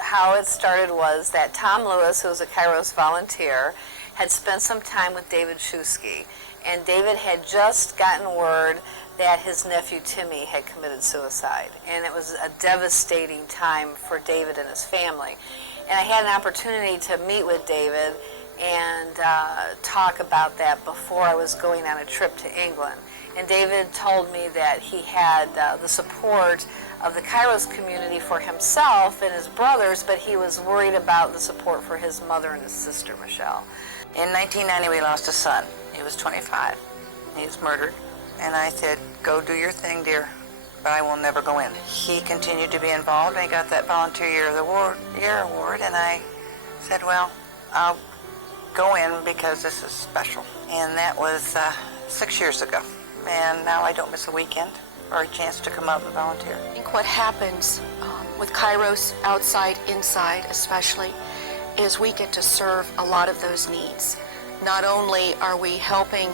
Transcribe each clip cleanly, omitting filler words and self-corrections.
How it started was that Tom Lewis, who was a Kairos volunteer, had spent some time with David Shusky, and David had just gotten word that his nephew Timmy had committed suicide, and it was a devastating time for David and his family. And I had an opportunity to meet with David and talk about that before I was going on a trip to England. And David told me that he had the support of the Kairos community for himself and his brothers, but he was worried about the support for his mother and his sister, Michelle. In 1990, we lost a son. He was 25. He was murdered. And I said, go do your thing, dear, but I will never go in. He continued to be involved, and he got that Volunteer Year Award, and I said, well, I'll go in because this is special. And that was 6 years ago. And now I don't miss a weekend or a chance to come out and volunteer. I think what happens with Kairos, outside, inside especially, is we get to serve a lot of those needs. Not only are we helping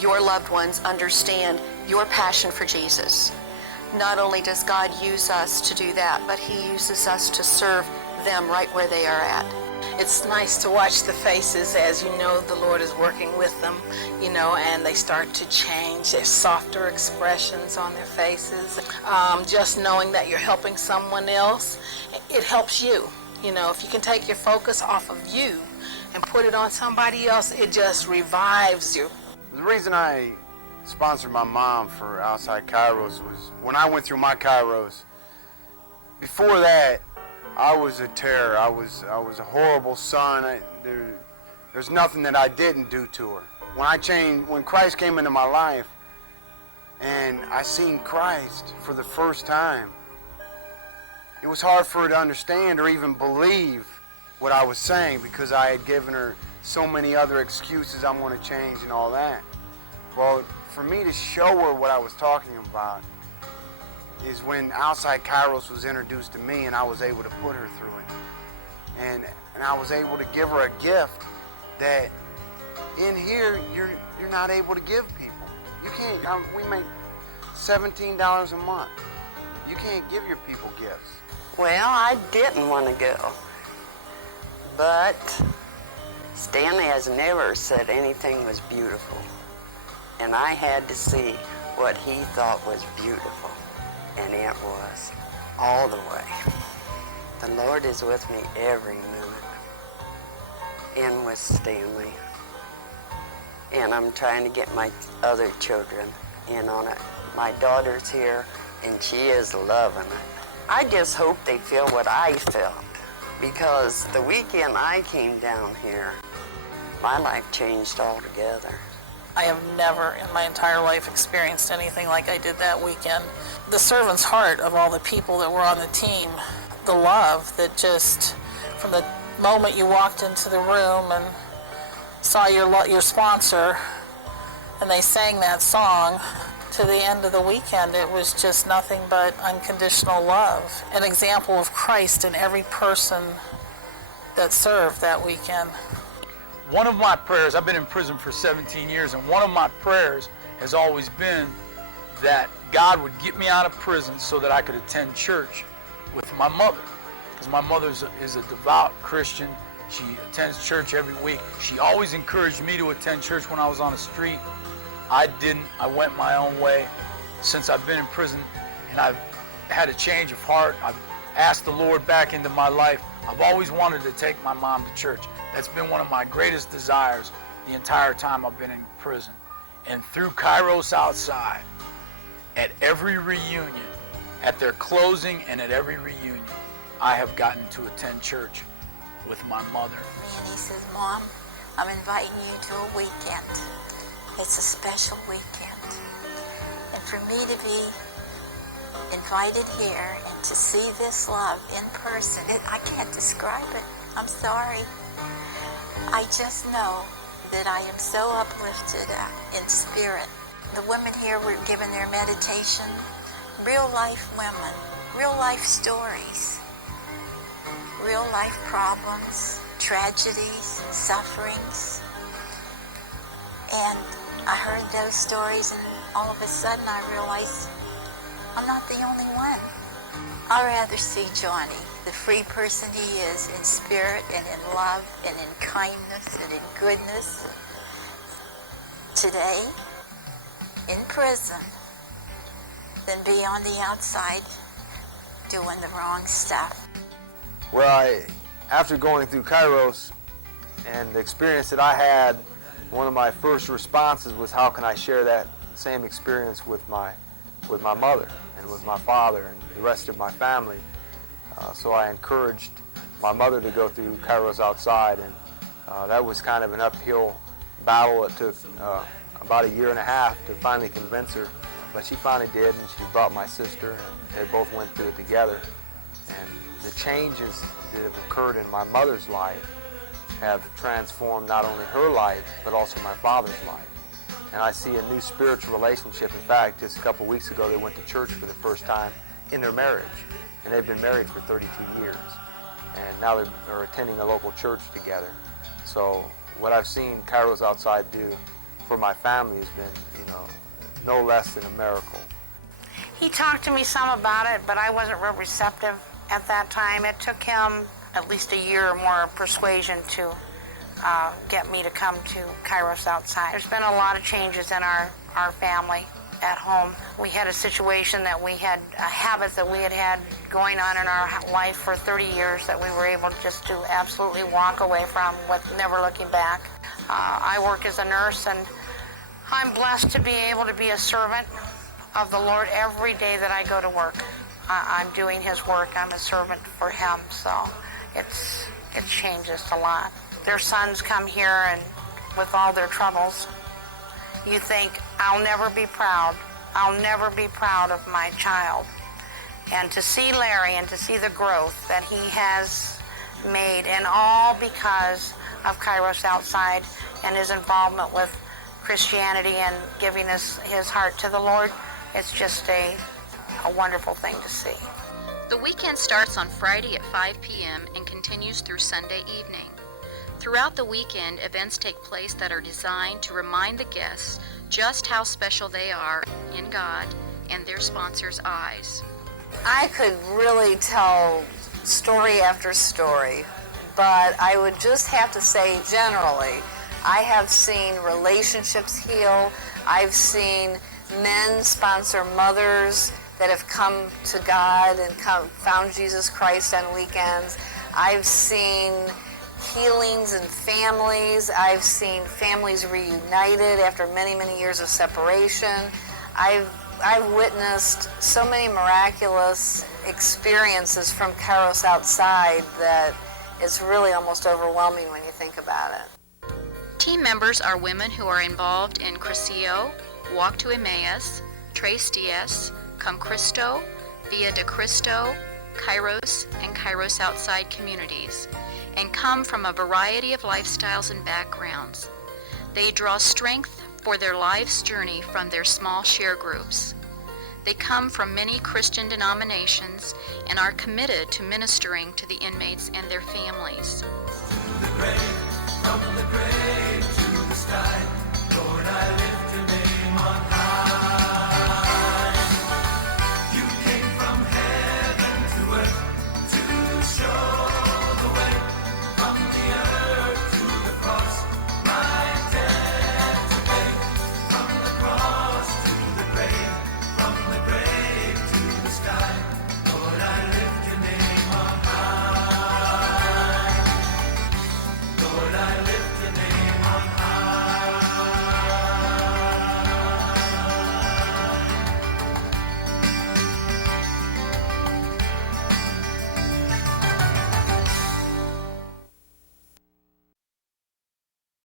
your loved ones understand your passion for Jesus, not only does God use us to do that, but He uses us to serve them right where they are at. It's nice to watch the faces as you know the Lord is working with them, and they start to change. There's softer expressions on their faces. Just knowing that you're helping someone else, it helps you. If you can take your focus off of you and put it on somebody else, it just revives you. The reason I sponsored my mom for Outside Kairos was when I went through my Kairos. Before that, I was a terror. I was a horrible son. There's nothing that I didn't do to her. When Christ came into my life, and I seen Christ for the first time, it was hard for her to understand or even believe what I was saying, because I had given her so many other excuses. I'm going to change and all that. Well, for me to show her what I was talking about is when Outside Kairos was introduced to me, and I was able to put her through it. And I was able to give her a gift that in here you're not able to give people. You can't. We make $17 a month. You can't give your people gifts. Well, I didn't want to go, but Stanley has never said anything was beautiful, and I had to see what he thought was beautiful, and it was all the way. The Lord is with me every minute, and with Stanley, and I'm trying to get my other children in on it. My daughter's here, and she is loving it. I just hope they feel what I felt, because the weekend I came down here, my life changed altogether. I have never in my entire life experienced anything like I did that weekend. The servant's heart of all the people that were on the team, the love that just, from the moment you walked into the room and saw your sponsor, and they sang that song, to the end of the weekend, it was just nothing but unconditional love. An example of Christ in every person that served that weekend. One of my prayers, I've been in prison for 17 years, and one of my prayers has always been that God would get me out of prison so that I could attend church with my mother. Because my mother is a devout Christian. She attends church every week. She always encouraged me to attend church when I was on the street. I didn't. I went my own way. Since I've been in prison and I've had a change of heart, I've asked the Lord back into my life. I've always wanted to take my mom to church. That's been one of my greatest desires the entire time I've been in prison. And through Kairos Outside, at every reunion, at their closing and at every reunion, I have gotten to attend church with my mother. And he says, Mom, I'm inviting you to a weekend. It's a special weekend. And for me to be invited here and to see this love in person, I can't describe it. I'm sorry. I just know that I am so uplifted in spirit. The women here were given their meditation, real life women, real life stories, real life problems, tragedies, sufferings. And I heard those stories, and all of a sudden I realized I'm not the only one. I'd rather see Johnny, the free person he is, in spirit and in love and in kindness and in goodness, today in prison, than be on the outside doing the wrong stuff. Well, after going through Kairos and the experience that I had, one of my first responses was, how can I share that same experience with my mother and with my father and the rest of my family? So I encouraged my mother to go through Kairos Outside, and that was kind of an uphill battle. It took about a year and a half to finally convince her, but she finally did, and she brought my sister, and they both went through it together. And the changes that have occurred in my mother's life have transformed not only her life, but also my father's life. And I see a new spiritual relationship. In fact, just a couple weeks ago, they went to church for the first time in their marriage. And they've been married for 32 years. And now they're attending a local church together. So what I've seen Kairos Outside do for my family has been, no less than a miracle. He talked to me some about it, but I wasn't real receptive at that time. It took him at least a year or more of persuasion to get me to come to Kairos Outside. There's been a lot of changes in our family at home. We had a situation that we had a habit that we had going on in our life for 30 years that we were able just to absolutely walk away from with never looking back. I work as a nurse, and I'm blessed to be able to be a servant of the Lord every day that I go to work. I'm doing His work. I'm a servant for Him, so it changes a lot. Their sons come here, and with all their troubles, you think, I'll never be proud. I'll never be proud of my child. And to see Larry and to see the growth that he has made, and all because of Kairos Outside and his involvement with Christianity and giving his heart to the Lord, it's just a wonderful thing to see. The weekend starts on Friday at 5 p.m. and continues through Sunday evening. Throughout the weekend, events take place that are designed to remind the guests just how special they are in God and their sponsors' eyes. I could really tell story after story, but I would just have to say generally, I have seen relationships heal. I've seen men sponsor mothers that have come to God and found Jesus Christ on weekends. I've seen healings in families. I've seen families reunited after many, many years of separation. I've witnessed so many miraculous experiences from Kairos Outside that it's really almost overwhelming when you think about it. Team members are women who are involved in Crescio, Walk to Emmaus, Tres Dias, Come Cristo, Via de Cristo, Kairos, and Kairos Outside communities, and come from a variety of lifestyles and backgrounds. They draw strength for their life's journey from their small share groups. They come from many Christian denominations and are committed to ministering to the inmates and their families.